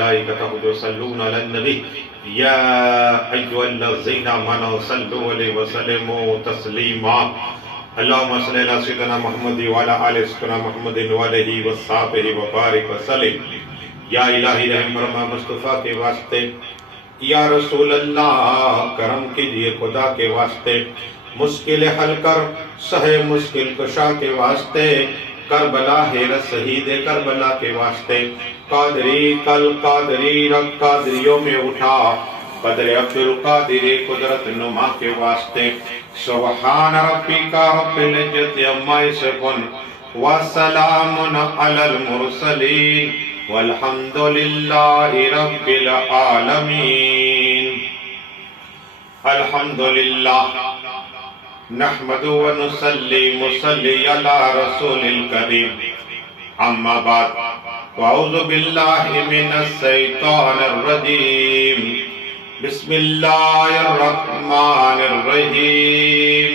الملائكة يصلون على النبي يا أيها الذين آمنوا صلوا عليه وسلموا تسليما اللهم صل على سيدنا محمد وعلى آل سيدنا محمد وعلى وصحبه وبارك وسلم یا الہی رحم فرما مصطفیٰ کے واسطے، یا رسول اللہ کرم کیجئے خدا کے واسطے، مشکل حل کر سہے مشکل کشا کے واسطے، کربلا حیرت شہید کربلا کے واسطے، قادری کل قادری رب قادریوں میں اٹھا، قدر عبد القادر قدرت نما کے واسطے، سبحان ربک رب العزت عما یصفون وسلام علی المرسلین والحمد للہ رب العالمین۔ الحمد للہ نحمد و نصلی مصلی علی رسول الکریم، اما بعد واعوذ باللہ من الشیطان الرجیم، بسم اللہ الرحمن الرحیم،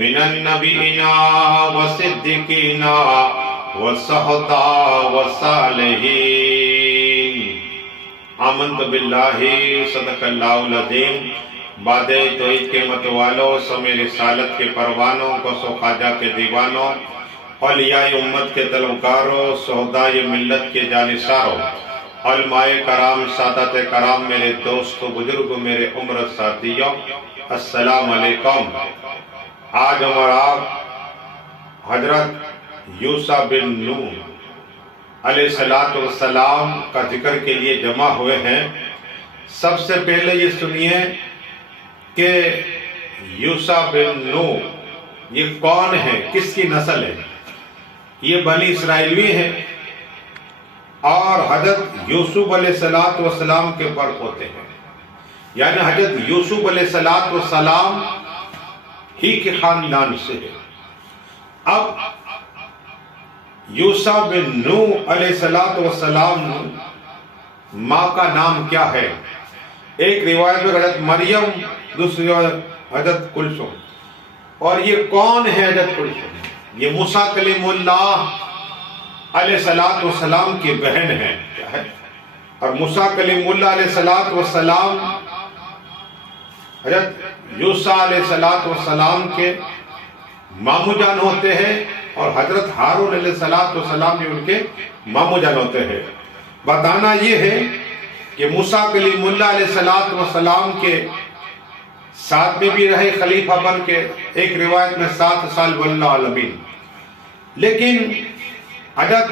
من النبیین والصدیقین والشہداء والصالحین۔ آمنت باللہ صدق اللہ العظیم۔ بعد توحید کے متوالوں، سمے رسالت کے پروانوں، قصو خواجہ کے دیوانوں، اولیاء امت کے طلبکاروں، شہداء ملت کے جانثاروں، علماء کرام، سادات کرام، میرے دوست بزرگ، میرے عمر ساتھیوں، السلام علیکم۔ آج ہمارا آپ حضرت یوسف بن نون علیہ السلام کا ذکر کے لیے جمع ہوئے ہیں۔ سب سے پہلے یہ سنیے کہ یوسف بن نون یہ کون ہے، کس کی نسل ہے؟ یہ بنی اسرائیلوی ہیں اور حضرت یوسف علیہ السلام کے برق ہوتے ہیں، یعنی حضرت یوسف علیہ السلام ہی کے خاندان سے ہے۔ اب یوسف بن نون علیہ السلام ماں کا نام کیا ہے؟ ایک روایت میں حضرت مریم، دوسری روایت حضرت کلثوم۔ اور یہ کون ہے حضرت کلثوم؟ یہ موسیٰ کلیم اللہ علیہ السلام کی بہن ہے۔ اور موسیٰ کلیم اللہ علیہ السلام حضرت یوسف علیہ السلام کے مامو جان ہوتے ہیں، اور حضرت ہارون علیہ السلام بھی ان کے مامو جان ہوتے ہیں۔ بتانا یہ ہے کہ موسیٰ کلیم اللہ علیہ السلام کے ساتھ میں بھی رہے خلیفہ بن کے، ایک روایت میں 7 سال واللہ علمین۔ لیکن حضرت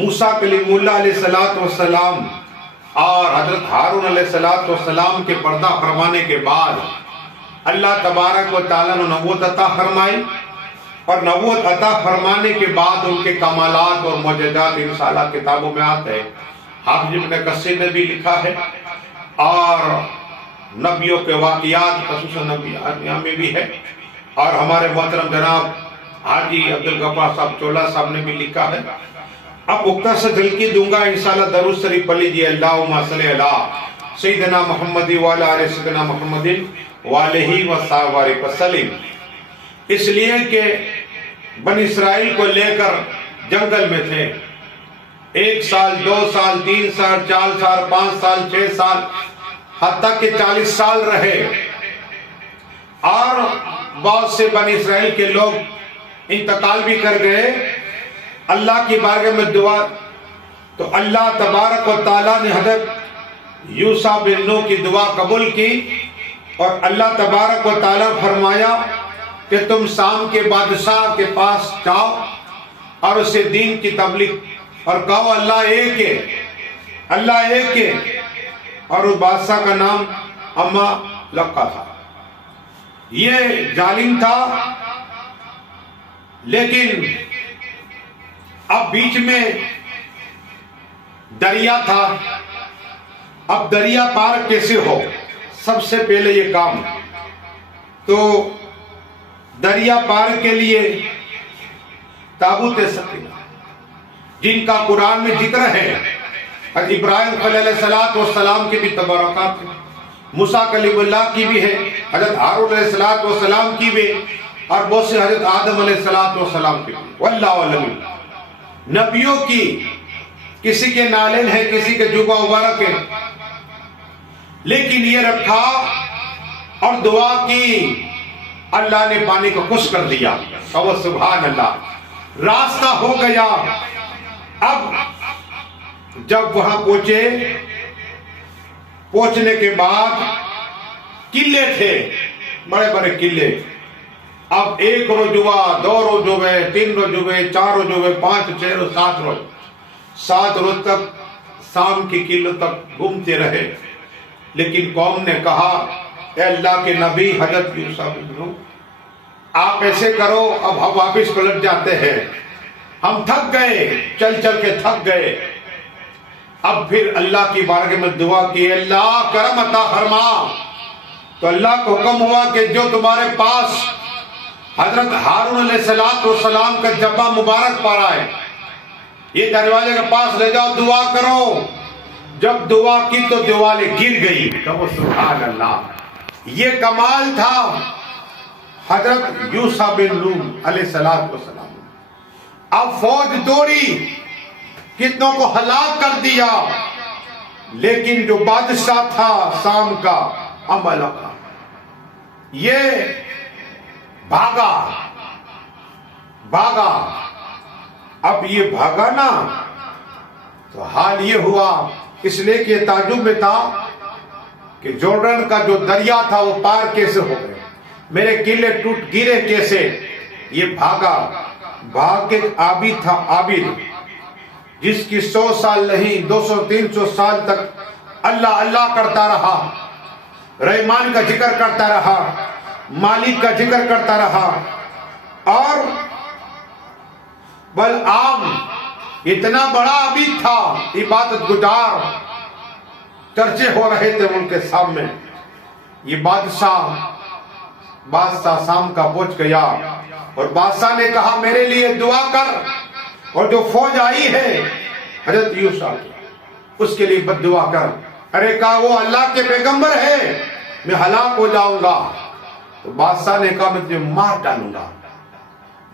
موسیٰ کلیم اللہ علیہ السلام اور حضرت ہارون علیہ السلام کے پردہ فرمانے کے بعد اللہ تبارک و تعالیٰ نے نبوت عطا فرمائی، اور نبوت عطا فرمانے کے بعد ان کے کمالات اور معجزات انشاءاللہ کتابوں میں آتے ہیں۔ حافظ ابن کثیر نے بھی لکھا ہے، اور نبیوں کے واقعات خصوصاً نبیوں میں بھی ہے، اور ہمارے محترم جناب حاجی عبدالغفار صاحب چولہ صاحب نے بھی لکھا ہے۔ اب مختصر جھلکی دوں گا انشاءاللہ، درود شریف پڑھ لیجیے، اللہم صلی علی سیدنا محمد وعلی آل سیدنا محمد وعلیہ وصحبہ وسلم۔ اس لیے کہ بنی اسرائیل کو لے کر جنگل میں تھے، 1 سال 2 سال 3 سال 4 سال 5 سال 6 سال حتیٰ کہ 40 سال رہے، اور بہت سے بنی اسرائیل کے لوگ انتقال بھی کر گئے۔ اللہ کی بارگاہ میں دعا تو اللہ تبارک و تعالیٰ نے حضرت یوسف بن نون کی دعا قبول کی، اور اللہ تبارک و تعالیٰ فرمایا کہ تم شام کے بادشاہ کے پاس جاؤ اور اسے دین کی تبلیغ اور کہو اللہ ایک ہے، اللہ ایک ہے۔ اور اس بادشاہ کا نام اما لقا تھا۔ یہ ظالم تھا، لیکن اب بیچ میں دریا تھا۔ اب دریا پار کیسے ہو؟ سب سے پہلے یہ کام تو دریا پار کے لیے تابوت سکینہ، جن کا قرآن میں ذکر ہے، حضرت ابراہیم علیہ السلام کی بھی تبرکات ہے، موسیٰ کلیم اللہ کی بھی ہے، حضرت ہارون علیہ السلام کی بھی، اور بہت سے حضرت آدم علیہ السلام کی بھی، واللہ علم۔ نبیوں کی کسی کے نالین ہے، کسی کے جوبہ مبارک ہے، لیکن یہ رکھا اور دعا کی، اللہ نے پانی کو خشک کر دیا۔ اور سبحان اللہ، راستہ ہو گیا۔ اب جب وہاں پہنچنے کے بعد قلعے تھے، بڑے بڑے قلعے۔ اب 1 رجوع، 2 رجوع، 3 رجوع، 4 رجوع، 5، 6، 7 روز، 7 روز تک شام کی قلعوں تک گھومتے رہے۔ لیکن قوم نے کہا، اے اللہ کے نبی حضرت یوسف، آپ ایسے کرو، اب ہم واپس پلٹ جاتے ہیں، ہم تھک گئے، چل چل کے تھک گئے۔ اب پھر اللہ کی بارگاہ میں دعا کی، اللہ کرم عطا فرما۔ تو اللہ کو حکم ہوا کہ جو تمہارے پاس حضرت ہارون علیہ السلام کا جبہ مبارک پڑا ہے، یہ دروازے کے پاس لے جاؤ، دعا کرو۔ جب دعا کی تو دیوالیں گر گئی۔ سبحان اللہ، یہ کمال تھا حضرت یوسف بن نون علیہ السلام۔ اب فوج دوڑی، کتنوں کو ہلاک کر دیا، لیکن جو بادشاہ تھا شام کا عملہ کا، یہ بھاگا۔ اب یہ بھاگا نا تو حال یہ ہوا، اس لیے کہ یہ تعجب میں تھا کہ جورڈن کا جو دریا تھا وہ پار کیسے ہو گئے، میرے قلعے ٹوٹ گرے کیسے۔ یہ بھاگ کے عابد تھا، عابد جس کی 100 سال نہیں 200 300 سال تک اللہ اللہ کرتا رہا، رحمان کا ذکر کرتا رہا، مالک کا ذکر کرتا رہا، اور بلعام اتنا بڑا عابد تھا، عبادت گزار، چرچے ہو رہے تھے ان کے سامنے۔ یہ بادشاہ شام کا پہنچ گیا اور بادشاہ نے کہا میرے لیے دعا کر، اور جو فوج آئی ہے حضرت یوسف اس کے لیے بد دعا کر۔ ارے کہا وہ اللہ کے پیغمبر ہے، میں ہلاک ہو جاؤں گا۔ تو بادشاہ نے کہا میں تجھے مار ڈالوں گا۔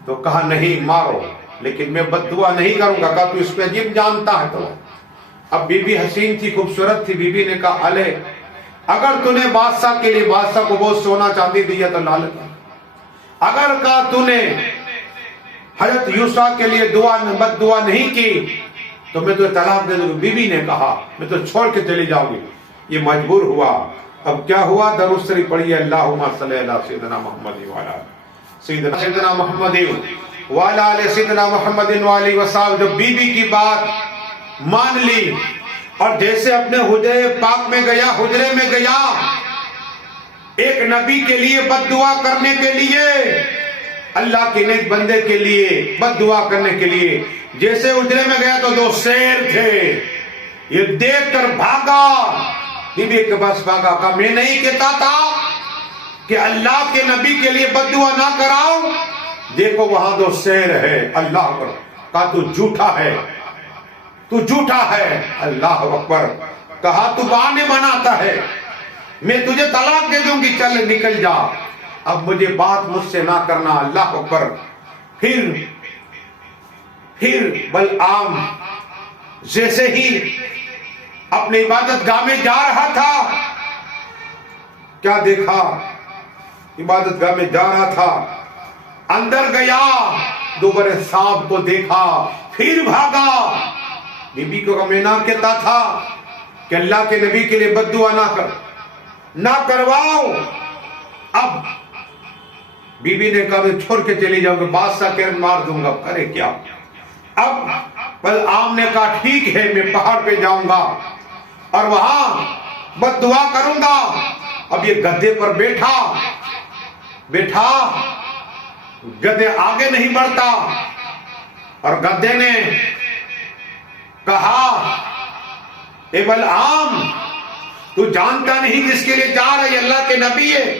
تو کہا نہیں مارو، لیکن میں بد دعا نہیں کروں گا۔ کہا تو اس پہ عجیب جانتا ہے تو۔ اب بی بی حسین تھی، خوبصورت تھی، بی بی نے کہا الے اگر تو نے بادشاہ کے لیے بادشاہ کو بہت سونا چاندی دیا تو لالچ، اگر کہا تو نے حضرت یوسف کے لیے بد دعا نہیں کی تو میں تجھے طلاق دے دوں گی۔ بی بی نے کہا میں تو چھوڑ کے چلی جاؤں گی۔ یہ مجبور ہوا۔ اب کیا ہوا؟ درود شریف پڑھیے، اللہم صلی علی سیدنا محمد وعلی سیدنا محمد وعلی آل سیدنا محمد وعلی وصحبہ۔ جو بی بی کی بات مان لی اور جیسے اپنے حجرے پاک میں گیا، ایک نبی کے لیے بد دعا کرنے کے لیے، اللہ کے نیک بندے کے لیے بد دعا کرنے کے لیے، جیسے حجرے میں گیا تو 2 شیر تھے، یہ دیکھ کر بھاگا، بی بی کے پاس بھاگا۔ کہا میں نہیں کہتا تھا کہ اللہ کے نبی کے لیے بد دعا نہ کراؤ، دیکھو وہاں 2 شیر ہے، اللہ پر۔ کہا تو جھوٹا ہے، تو جھوٹا ہے، اللہ اکبر۔ کہا تو بہانے بناتا ہے، میں تجھے طلاق دے دوں گی، چل نکل جا، اب مجھے بات مجھ سے نہ کرنا، اللہ اکبر۔ پھر بلعام جیسے ہی اپنے عبادت گاہ میں جا رہا تھا، کیا دیکھا؟ عبادت گاہ میں جا رہا تھا، اندر گیا، 2 بڑے سانپ کو دیکھا، پھر بھاگا۔ بی بی کو میں نہ کہتا تھا کہ اللہ کے نبی کے لیے بد دعا نہ کرواؤ۔ اب بی بی نے کہا میں چھوڑ کے چلی جاؤں گا، بادشاہ کے مار دوں گا، کرے کیا؟ اب بلعام نے کہا ٹھیک ہے، میں پہاڑ پہ جاؤں گا اور وہاں بد دعا کروں گا۔ اب یہ گدھے پر بیٹھا، گدھے آگے نہیں بڑھتا، اور گدھے نے کہا اے بلعام تو جانتا نہیں جس کے لیے جا رہے اللہ کے نبی ہے،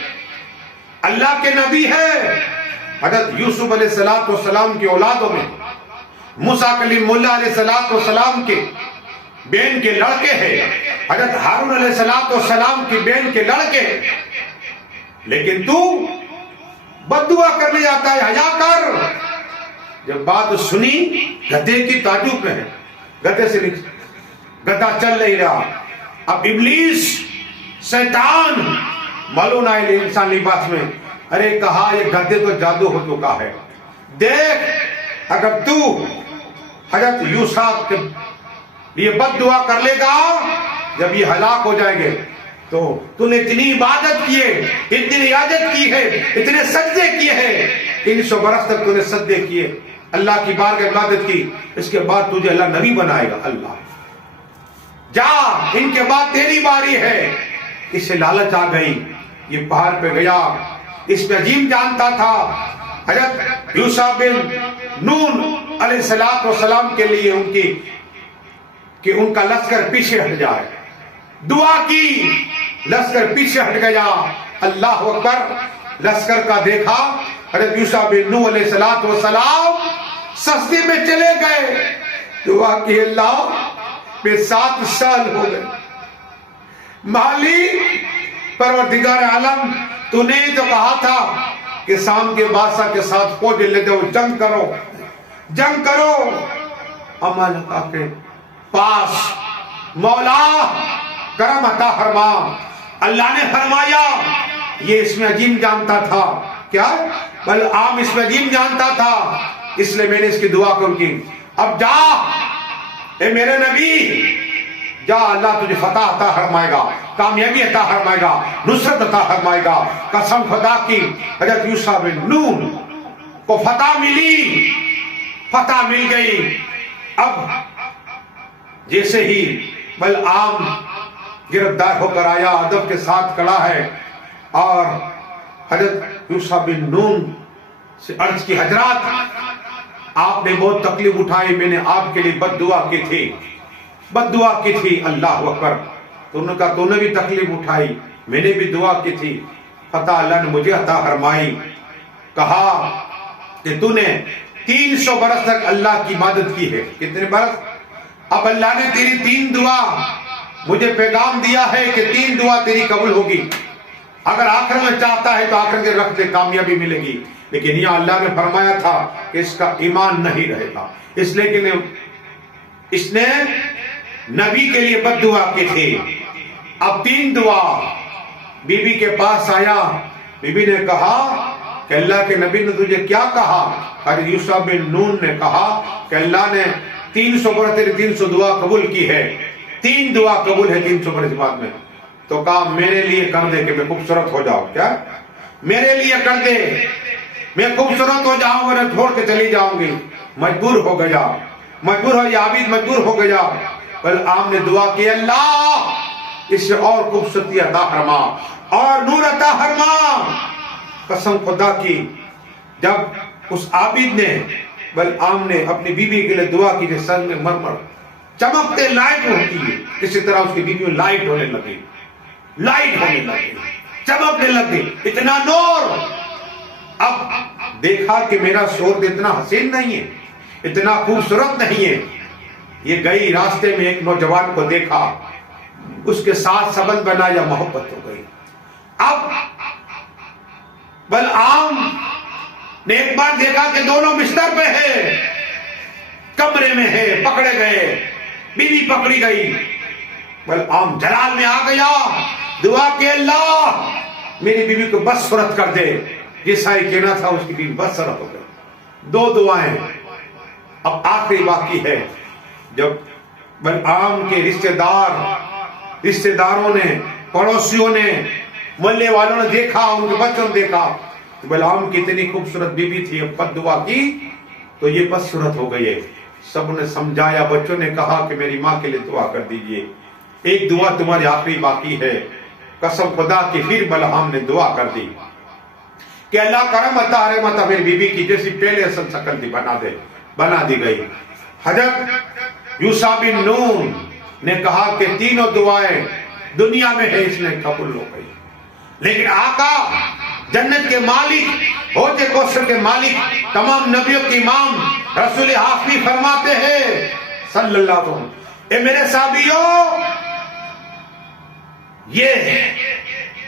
اللہ کے نبی ہے۔ حضرت یوسف علیہ السلام کی اولادوں میں موسیٰ کلیم اللہ علیہ السلام کے بہن کے لڑکے ہیں، حضرت ہارون علیہ السلام کی بہن کے لڑکے ہیں، لیکن تو بد دعا کرنے جاتا ہے، حیا کر۔ جب بات سنی گدھے کی تعجب میں ہے، گدھے سے گدا چل نہیں رہا. اب ابلیس شیطان ملون آئے انسان لباس میں, ارے کہا یہ گدے تو جادو ہو چکا ہے, دیکھ اگر تو حضرت یوسف کے لیے بد دعا کر لے گا جب یہ ہلاک ہو جائیں گے, تو تو نے اتنی عبادت کی ہے, اتنی ریاضت کی ہے, اتنے سجدے کیے ہیں, 300 برس تک تو نے سجدے کیے, اللہ کی بارگاہ عبادت کی, اس کے بعد تجھے اللہ نبی بنائے گا. اللہ جا, ان کے بعد تیری باری ہے. اس سے لالچ آ گئی, یہ پہاڑ پہ گیا. اس پہ عجیب جانتا تھا حضرت یوشع بن نون علیہ السلام کے لیے ان کی کہ ان کا لشکر پیچھے ہٹ جائے. دعا کی, لشکر پیچھے ہٹ گیا. اللہ اکبر. لشکر کا دیکھا, حضرت یوشع بن نون علیہ السلام سجدے میں چلے گئے. دعا کی, اللہ میں 7 سال ہو گئے, مالک پروردگار عالم, تو نے جو کہا تھا کہ شام کے بادشاہ کے ساتھ فوج لے جاؤ, جنگ کرو, جنگ کرو. امالکہ کے پاس مولا کرم عطا فرما. اللہ نے فرمایا, یہ اس میں عجیب جانتا تھا, کیا بل عام اس میں عجیب جانتا تھا, اس لیے میں نے اس کی دعا کر کی. اب جا اے میرے نبی, جا, اللہ تجھے فتح عطا فرمائے گا, کامیابی عطا فرمائے گا, نصرت عطا فرمائے گا. قسم خدا کی حضرت یوشع بن نون کو فتح ملی, فتح مل گئی. اب جیسے ہی بلعام گرفتار ہو کر آیا, ادب کے ساتھ کھڑا ہے, اور حضرت یوشع بن نون سے عرض کی, حضرات آپ نے بہت تکلیف اٹھائی, میں نے آپ کے لیے بد دعا کی تھی, بد دعا کی تھی. اللہ اکبر. تو انہوں نے کہا تو نے بھی تکلیف اٹھائی, میں نے بھی دعا کی تھی, فتح اللہ نے مجھے عطا فرمائی. کہا کہ تو نے 300 برس تک اللہ کی عبادت کی ہے. کتنے برس؟ اب اللہ نے تیری 3 دعا مجھے پیغام دیا ہے کہ 3 دعا تیری قبول ہوگی. اگر آخر میں چاہتا ہے تو آخر کے رکھ دے, کامیابی ملے گی. لیکن یہاں اللہ نے فرمایا تھا کہ اس کا ایمان نہیں رہے گا, اس لیے کہ اس نے نبی کے لیے بد دعا کی تھی. اب 3 دعا بی بی کے پاس آیا. بی بی نے کہا کہ اللہ کے نبی نے تجھے کیا کہا؟ حضرت یوشع بن نون نے کہا کہ اللہ نے 300 برس تیری 300 دعا قبول کی ہے, 3 دعا قبول ہے 300 برس بعد میں. تو کہا میرے لیے کر دے کہ میں خوبصورت ہو جاؤں. کیا میرے لیے کر دے, میں خوبصورت ہو جاؤں اور چھوڑ کے چلی جاؤں گی. مجبور ہو گیا, مجبور ہو, یہ عابد مجبور ہو گیا. بلعام نے دعا کی, اللہ اس سے اور خوبصورتی عطا فرما اور نور عطا فرما. قسم خدا کی, جب اس عابد نے بلعام نے اپنی بیوی کے لیے دعا کی, جس سر میں مرمر چمکتے لائٹ ہوتی ہے, اسی طرح اس کی بیوی میں لائٹ ہونے لگی, لائٹ ہونے لگی, چمکنے لگی, اتنا نور. اب دیکھا کہ میرا شوہر اتنا حسین نہیں ہے, اتنا خوبصورت نہیں ہے. یہ گئی راستے میں ایک نوجوان کو دیکھا, اس کے ساتھ سبند بنایا, محبت ہو گئی. اب بلعام نے ایک بار دیکھا کہ دونوں بستر پہ ہے, کمرے میں ہے, پکڑے گئے, بیوی پکڑی گئی. بلعام جلال میں آ گیا, دعا کہ اللہ میری بیوی کو بس صورت کر دے. جیسا ہی کہنا تھا اس کی بیوی بس صورت ہو گئی. 2 دعائیں. اب آخری باقی ہے. جب بلعام کے رشتہ داروں نے, پڑوسیوں نے, محلے والوں نے دیکھا, ان کے بچوں نے دیکھا بلعام کی اتنی خوبصورت بیوی تھی, اب بد دعا کی تو یہ بس صورت ہو گئی ہے. سب نے سمجھایا, بچوں نے کہا کہ میری ماں کے لیے دعا کر دیجئے, ایک دعا تمہاری آخری باقی ہے. قسم خدا کی پھر بلعام نے دعا کر دی کہ اللہ کرم عطا فرما, میری بیوی کی جیسی پہلے اصل شکل تھی بنا دی گئی. حضرت یوشع بن نون نے کہا کہ 3 دعائیں دنیا میں ہے, اس نے قبول ہو گئی. لیکن آقا جنت کے مالک, حوض کوثر کے مالک, تمام نبیوں کے امام رسول حافظ فرماتے ہیں صلی اللہ علیہ وسلم, اے میرے صحابیوں, یہ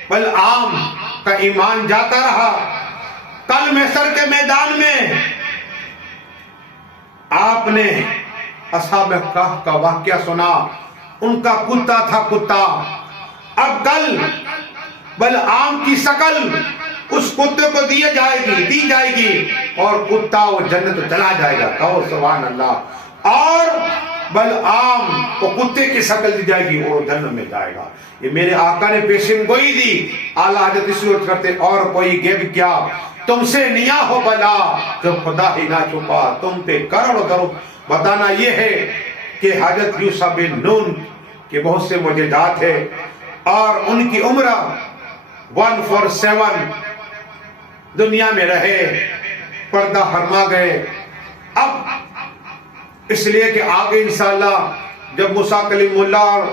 بلعام کا ایمان جاتا رہا. کل محشر کے میدان میں آپ نے اصحاب کہف کا واقعہ سنا. ان کا کتا تھا کتا، اب کل بلعام کی شکل اس کتے کو دی جائے گی اور کتا وہ جنت چلا جائے گا. کہو سبحان اللہ. اور بلعام کو کتے کی شکل دی جائے گی اور جنت میں جائے گا. یہ میرے آقا نے پیشن گوئی دی. اعلیٰ حضرت اس لیے کرتے اور کوئی غیب کیا تم سے نیا ہو بلا جب خدا ہی نہ چھپا تم پہ کروڑ کرو. بتانا یہ ہے کہ حضرت یوسف بن نون کے بہت سے معجزات ہیں اور ان کی عمر 147 دنیا میں رہے، پردہ فرما گئے. اب اس لیے کہ آگے انشاءاللہ جب موسیٰ کلیم اللہ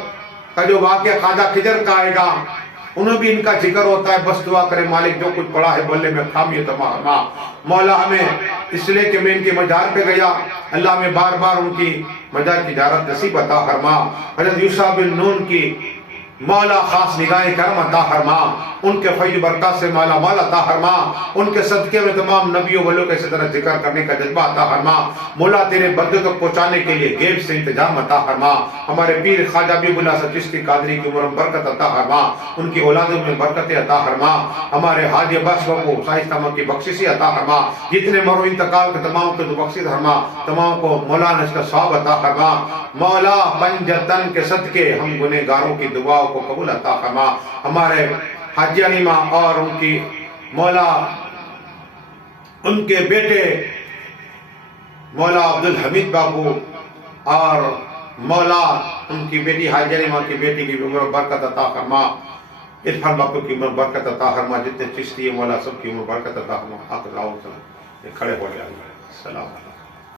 کا جو واقعہ خواجہ خضر کا آئے گا انہوں بھی ان کا ذکر ہوتا ہے. بس دعا کرے مالک جو کچھ پڑا ہے بولنے میں خامی تمام مولا ہمیں، اس لیے کہ میں ان کے مزار پہ گیا، اللہ میں بار بار ان کی مزار کی زیارت نصیب عطا فرما. حضرت یوسف بن نون کی مولا خاص نگاہ کرم عطا فرما، ان کے فیض برکات سے مالا مال عطا فرما، ان کے صدقے میں تمام نبیوں والوں کے اسی طرح ذکر کرنے کا جذبہ عطا فرما. مولا تیرے بندے تک پہنچانے کے لیے غیب سے انتظام عطا فرما. ہمارے پیر خواجہ حبیب اللہ صاحب چشتی قادری کی عمر میں برکت عطا فرما، ان کی اولادوں میں برکت عطا فرما. ہمارے حاجی عباس کو شائستہ ماں کی بخشش عطا فرما. جتنے مرو انتقال کے تمام کو بخشش فرما، تمام کو مولا نے اس کا ثواب عطا فرما. مولا پنجتن کے صدقے ہم گنہگاروں کی دعاؤں کو قبول عطا فرما. ہمارے حاجی علیمہ اور ان کی مولا ان کے بیٹے مولا عبدالحمید بابو اور مولا ان کی بیٹی حاجی علیمہ کی بیٹی کی عمر برکت عطا فرما. عرفان بابو کی عمر برکت عطا فرما. جتنے چشتی مولا سب کی عمر برکت عطا فرما. کھڑے ہو جائیں. السلام علیکم.